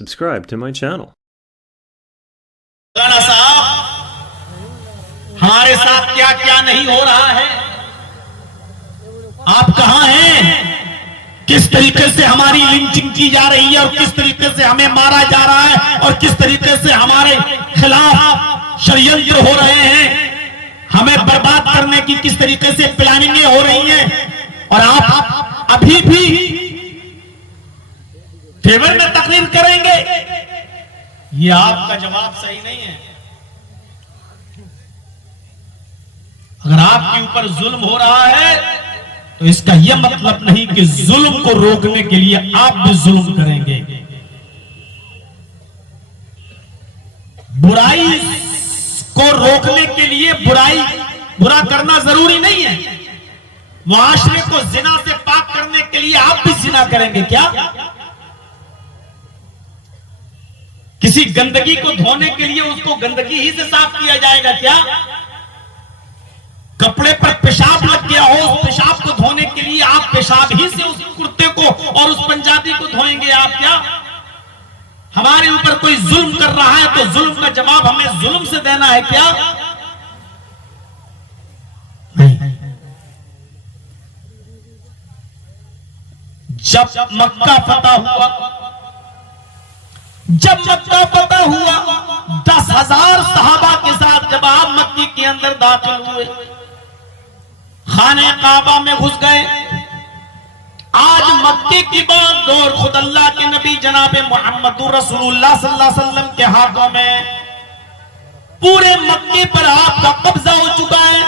subscribe to my channel. Rana साहब, हमारे साथ क्या क्या नहीं हो रहा है, आप कहां हैं? किस तरीके से हमारी लिंचिंग की जा रही है और किस तरीके से हमें मारा जा रहा है और किस तरीके से हमारे खिलाफ षड्यंत्र हो रहे हैं, हमें बर्बाद करने की किस तरीके से प्लानिंगें हो रही हैं, और आप अभी भी फेवर में तकरीर करेंगे? ये आपका जवाब सही नहीं है। अगर आपके ऊपर जुल्म हो रहा है तो इसका यह मतलब नहीं कि जुल्म को रोकने के लिए आप भी जुल्म करेंगे। बुराई को रोकने के लिए बुरा करना जरूरी नहीं है। मुआशरे को जिना से पाक करने के लिए आप भी जिना करेंगे क्या? किसी गंदगी को धोने के लिए उसको गंदगी ही से साफ किया जाएगा क्या? कपड़े पर पेशाब लग गया हो, उस पेशाब को धोने के लिए आप पेशाब ही से उस कुर्ते को और उस पंजाबी को धोएंगे आप क्या? हमारे ऊपर कोई जुल्म कर रहा है तो जुल्म का जवाब हमें जुल्म से देना है क्या? नहीं। जब मक्का फतह हुआ 10,000 सहाबा के साथ जब आप मक्के के अंदर दाखिल हुए, खाने काबा में घुस गए। आज मक्के की बात दौर खुद अल्लाह के नबी जनाब मोहम्मदुर रसूलुल्लाह सल्लल्लाहु अलैहि वसल्लम के हाथों में, पूरे मक्के पर आपका कब्जा हो चुका है।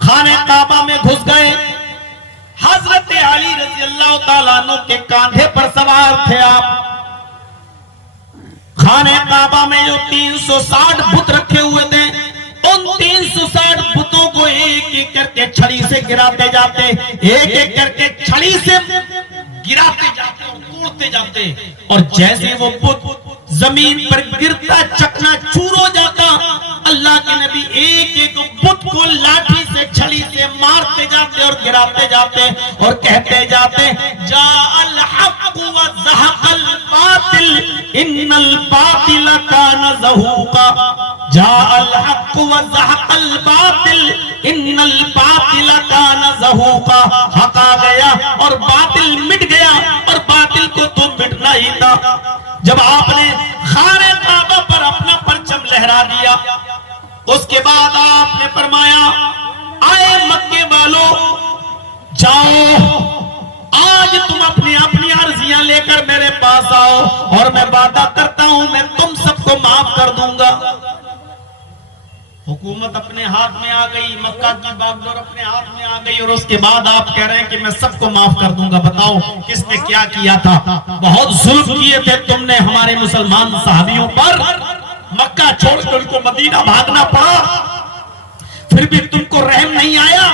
खाने काबा में घुस गए, हजरत अली रज़ी अल्लाह तआला अन्हु के कांधे पर सवार थे आप। खाने काबा में जो 360 बुत रखे हुए थे, उन 360 बुतों को एक एक करके छड़ी से गिराते जाते, एक एक करके छड़ी से गिराते जाते और तोड़ते जाते, और जैसे वो बुत जमीन पर गिरता चकनाचूर हो जाता, अल्लाह के नबी एक एक बुत को लाठी से छड़ी से मारते जाते और गिराते जाते और कहते जाते, जा अल हक़ व ज़हक़ल बातिल इन्नल बातिल कान ज़हूक़ा, जा अल हक़ व ज़हक़ल बातिल इन्नल बातिल कान ज़हूक़ा। हक़ आ गया और बातिल मिट गया, और बातिल को तो मिटना ही था। जब आपने खाने काबा पर अपना परचम लहरा दिया, उसके बाद आपने फरमाया, आए मक्के वालों, जाओ आज तुम अपनी अपनी अर्जियां लेकर मेरे पास आओ, और मैं वादा करता हूं मैं तुम सबको माफ कर दूंगा। हुकूमत अपने हाथ में आ गई, मक्का की बागडोर अपने हाथ में आ गई, और उसके बाद आप कह रहे हैं कि मैं सबको माफ कर दूंगा। बताओ किसने क्या किया था? बहुत जुल्म किए थे तुमने हमारे मुसलमान सहाबियों पर। मक्का छोड़कर उनको मदीना भागना पड़ा, फिर भी तुमको रहम नहीं आया।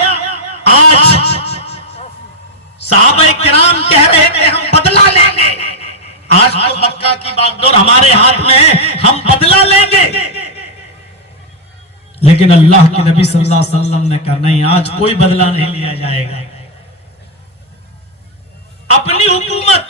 आज सहाबाए किराम कह रहे थे हम बदला लेंगे, आज तो मक्का की बागडोर हमारे हाथ में है, हम बदला लेंगे। लेकिन अल्लाह के नबी सल्लल्लाहु अलैहि वसल्लम ने कहा नहीं, आज कोई बदला नहीं लिया जाएगा। अपनी हुकूमत